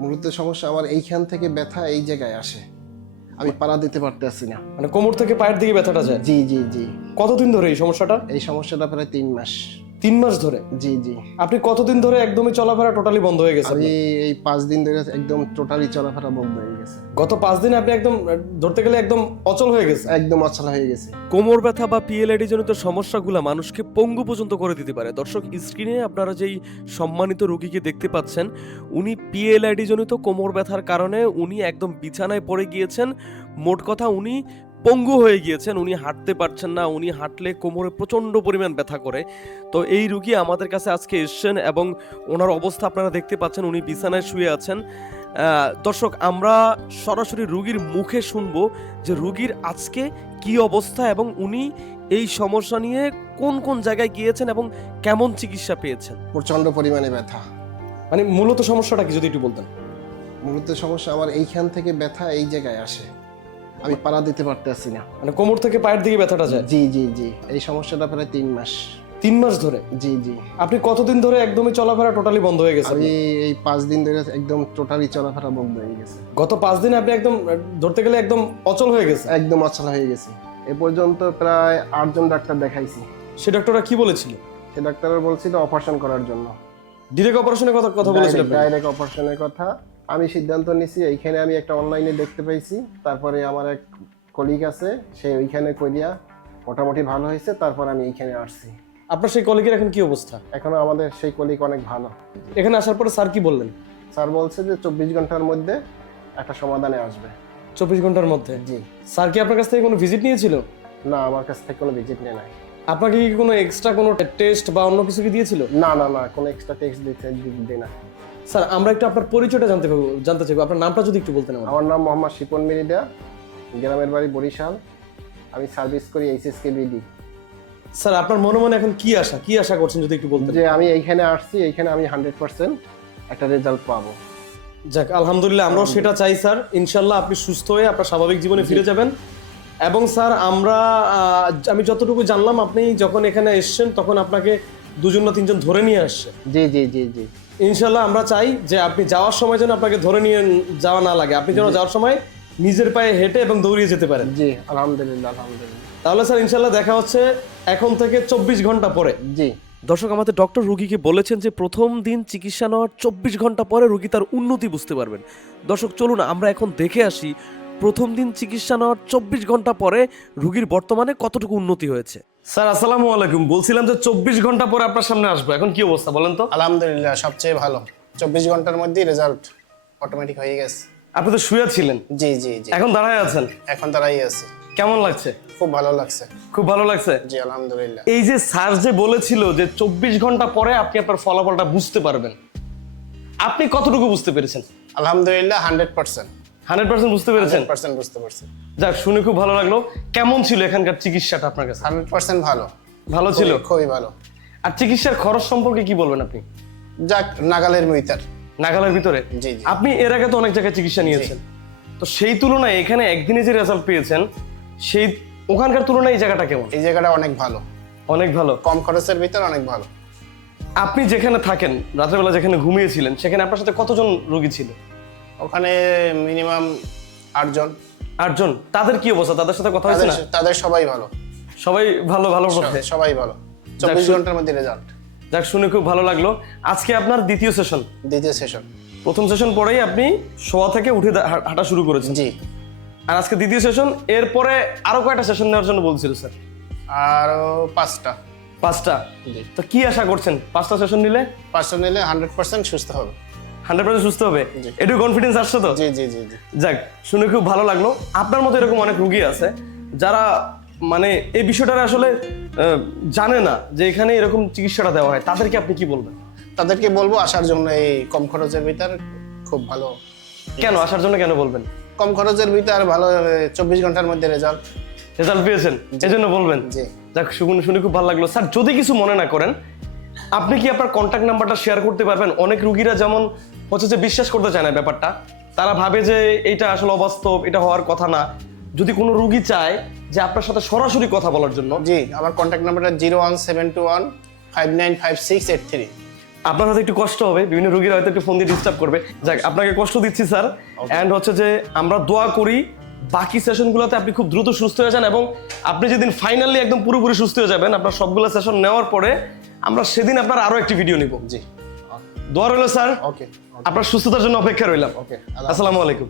মূলত সমস্যা আমার এইখান থেকে ব্যথা এই জায়গায় আসে, আমি পাড়া দিতে পারতেছি না। মানে কোমর থেকে পায়ের দিকে ব্যথাটা যায়? জি জি জি। কতদিন ধরে এই সমস্যাটা? এই সমস্যাটা প্রায় 3 মাস। 3 মাস ধরে? জি জি। আপনি কতদিন ধরে একদমই চলাফেরা টোটালি বন্ধ হয়ে গেছে? আমি এই 5 দিন ধরে একদম টোটালি চলাফেরা বন্ধ হয়ে গেছে। গত 5 দিনে আপনি একদম ধরতে গেলে একদম অচল হয়ে গেছে? একদম অচল হয়ে গেছে। কোমর ব্যথা বা পিএলআইডি জনিত সমস্যাগুলো মানুষকে পঙ্গু পর্যন্ত করে দিতে পারে। দর্শক, স্ক্রিনে আপনারা যেই সম্মানিত রোগীকে দেখতে পাচ্ছেন, উনি পিএলআইডি জনিত কোমর ব্যথার কারণে উনি একদম বিছানায় পড়ে গিয়েছেন। মোট কথা উনি পঙ্গু হয়ে গিয়েছেন, উনি হাঁটতে পারছেন না, উনি হাঁটলে কোমরে প্রচণ্ড পরিমাণ ব্যথা করে। তো এই রুগী আমাদের কাছে আজকে এসছেন এবং ওনার অবস্থা আপনারা দেখতে পাচ্ছেন, উনি বিছানায় শুয়ে আছেন। দর্শক, আমরা সরাসরি রুগীর মুখে শুনবো যে রুগীর আজকে কি অবস্থা এবং উনি এই সমস্যা নিয়ে কোন কোন জায়গায় গিয়েছেন এবং কেমন চিকিৎসা পেয়েছেন। প্রচন্ড পরিমাণে ব্যথা। মানে মূলত সমস্যাটা কি যদি একটু বলতেন? মূলত সমস্যা আমার এইখান থেকে ব্যথা এই জায়গায় আসে, আমি পাড়া দিতে পারতেছি না। মানে কোমর থেকে পায়ের দিকে ব্যথাটা যায়? জি জি জি। এই সমস্যাটা প্রায় 3 মাস। 3 মাস ধরে? জি জি। আপনি কতদিন ধরে একদমই চলাফেরা টোটালি বন্ধ হয়ে গেছে? আমি এই 5 দিন ধরে একদম টোটালি চলাফেরা বন্ধ হয়ে গেছে। গত 5 দিনে আপনি একদম ধরতে গেলে একদম অচল হয়ে গেছে? একদম অচল হয়ে গেছে। এ পর্যন্ত প্রায় 8 জন ডাক্তার দেখাইছি। সে ডাক্তাররা কি বলেছিল? সে ডাক্তাররা বলছিল অপারেশন করার জন্য। ডিরেক্ট অপারেশনের কথা বলেছিলেন? ডাইরেক্ট অপারেশনের কথা। আমি সিদ্ধান্ত নিছি, এইখানে আমি একটা অনলাইনে দেখতে পাইছি, তারপরে আমার এক কলিগ আছে, সে ওইখানে করিয়া মোটামুটি ভালো হয়েছে, তারপর আমি এইখানে আসছি। আপনার সেই কলিগের এখন কি অবস্থা? এখনো আমাদের সেই কলিগ অনেক ভালো। এখানে আসার পরে স্যার কি বললেন? স্যার বলছে যে 24 ঘন্টার মধ্যে একটা সমাধানে আসবে। 24 ঘন্টার মধ্যে? জি। স্যার কি আপনার কাছ থেকে কোনো ভিজিট নিয়েছিল? না, আমার কাছ থেকে কোনো ভিজিট নেই নাই। আপনাকে কি কোনো এক্সট্রা কোনো টেস্ট বা অন্য কিছু কি দিয়েছিল? না না না, কোনো এক্সট্রা টেক্সট দিতে না। স্যার, আমরা একটু আপনার পরিচয়টা জানতে চাইবো। আপনার নামটা যদি একটু বলতেন আমাদের। আমার নাম মোহাম্মদ শিপন মিরিদা, গ্রামের বাড়ি বরিশাল। আমি সার্ভিস করি এইচএসকেবিডি। স্যার, আপনার মনে মনে এখন কি আশা করছেন যদি একটু বলতেন? যে আমি এইখানে আসছি, এইখানে আমি 100% একটা রেজাল্ট পাবো। যাক, আলহামদুলিল্লাহ, আমরাও সেটা চাই স্যার। ইনশাল্লাহ আপনি সুস্থ হয়ে আপনার স্বাভাবিক জীবনে ফিরে যাবেন। এবং স্যার, আমি যতটুকু জানলাম, আপনি যখন এখানে এসেছেন তখন আপনাকে 2জন না 3জন ধরে নিয়ে আসছে। জি জি জি জি। ইনশাল্লাহ আমরা চাই যে আপনি যাওয়ার সময় যেন আপনাকে ধরে নিয়ে যাওয়া না লাগে, আপনি যেন যাওয়ার সময় নিজের পায়ে হেঁটে এবং দৌড়িয়ে যেতে পারেন। জি, আলহামদুলিল্লাহ আলহামদুলিল্লাহ। তাহলে স্যার ইনশাল্লাহ দেখা হচ্ছে এখন থেকে 24 ঘন্টা পরে। জি। দর্শক, আমাদের ডক্টর রুগীকে বলেছেন যে প্রথম দিন চিকিৎসা নেওয়ার 24 ঘন্টা পরে রুগী তার উন্নতি বুঝতে পারবেন। দর্শক, চলুন আমরা এখন দেখে আসি প্রথম দিন চিকিৎসা নেওয়ার 24 ঘন্টা পরে রুগীর বর্তমানে কতটুকু উন্নতি হয়েছে। স্যার, আসসালামু আলাইকুম। বলছিলাম যে 24 ঘন্টা পরে আপনার সামনে আসবো, এখন কি অবস্থা বলেন তো? আলহামদুলিল্লাহ, সবচেয়ে ভালো। 24 ঘন্টার মধ্যেই রেজাল্ট অটোমেটিক হয়ে গেছে। আপনি তো শুয়ে ছিলেন, জি জি জি। এখন দাঁড়ায় আছেন, এখন দাঁড়াই আছে। কেমন লাগছে? খুব ভালো লাগছে। খুব ভালো লাগছে? জি আলহামদুলিল্লাহ। এই যে স্যার যে বলেছিল যে 24 ঘন্টা পরে আপনি আপনার ফলাফলটা বুঝতে পারবেন, আপনি কতটুকু বুঝতে পেরেছেন? আলহামদুলিল্লাহ 100%। 100% বুঝতে পেরেছেন? 100% বুঝতে পারছি। যাক, শুনে খুব ভালো লাগলো। কেমন ছিল এখানকার চিকিৎসাটা আপনার কাছে? 100% ভালো। ভালো ছিল? খুবই ভালো। আর চিকিৎসার খরচ সম্পর্কে কি বলবেন আপনি? যাক, নাগালের ভিতর। নাগালের ভিতরে? জি জি। আপনি এর আগে তো অনেক জায়গায় চিকিৎসা নিয়েছেন, তো সেই তুলনায় এখানে একদিনে যে রেজাল্ট পেয়েছেন, সেই ওখানকার তুলনায় এই জায়গাটা কেমন? এই জায়গাটা অনেক ভালো। অনেক ভালো? কম খরচের ভিতর অনেক ভালো। আপনি যেখানে থাকেন, রাত্রেবেলা যেখানে ঘুমিয়েছিলেন, সেখানে আপনার সাথে কতজন রোগী ছিল? ওখানে মিনিমাম 8 জন। 8 জন? তাদের কি অবস্থা? তাদের সাথে কথা হয়েছে না? তাদের সবাই ভালো। সবাই ভালো ভালো পথে? সবাই ভালো। 24 ঘন্টার মধ্যে রেজাল্ট। যাক, শুনে খুব ভালো লাগলো। আজকে আপনার দ্বিতীয় সেশন? দ্বিতীয় সেশন। প্রথম সেশন পরেই আপনি শোয়া থেকে উঠে হাঁটা শুরু করেছেন? জি। আর আজকে দ্বিতীয় সেশন, এরপরে আরো কয়টা সেশন নেওয়ার জন্য বলছিল স্যার? আরো 5টা। 5টা? জি। তো কি আশা করছেন 5টা সেশন নিলে? 5টা নিলে 100% সুস্থ হবে। 100% সুস্থ হবে? জি। একটু কনফিডেন্স আসছে তো? জি জি জি জি। যাক, শুনে খুব ভালো লাগলো। আপনার মতো এরকম অনেক রুগী আছে যারা মানে এই বিষয়টা আসলে জানে না যে এখানে এরকম চিকিৎসাটা দেওয়া হয়, তাদেরকে আপনি কি বলবেন? তাদেরকে বলবো আসার জন্য, এই কম খরচের ভিতর খুব ভালো। কেন আসার জন্য কেন বলবেন? কম খরচের ভিতর ভালো, 24 ঘন্টার মধ্যে রেজাল্ট পেয়েছেন, এই জন্য বলবেন? জি। যাক, শুনে খুব ভালো লাগলো। স্যার, যদি কিছু মনে না করেন, আপনি কি আপনার কন্ট্যাক্ট নাম্বারটা শেয়ার করতে পারবেন? অনেক রুগীরা যেমন হচ্ছে যে বিশ্বাস করতে চায় না ব্যাপারটা, তারা ভাবে যে এটা আসলে অবাস্তব, এটা হওয়ার কথা না। যদি কোনো রুগী চায় যে আপনার সাথে সরাসরি কথা বলার জন্য? জি, আমার কন্ট্যাক্ট নাম্বারটা 01721 595683। আপনার হয়তো একটু কষ্ট হবে, বিভিন্ন রোগীরা হয়তো একটু ফোন দিয়ে ডিস্টার্ব করবে। যাক, আপনাকে কষ্ট দিচ্ছি স্যার। অ্যান্ড হচ্ছে যে আমরা দোয়া করি বাকি সেশনগুলোতে আপনি খুব দ্রুত সুস্থ হয়ে যান, এবং আপনি যেদিন ফাইনালি একদম পুরোপুরি সুস্থ হয়ে যাবেন আপনার সবগুলো সেশন নেওয়ার পরে, আমরা সেদিন আপনার আরো একটি ভিডিও নিব। জি দোয়া রইল স্যার, ওকে আপনার সুস্থতার জন্য অপেক্ষা রইলাম। ওকে আসসালামু আলাইকুম।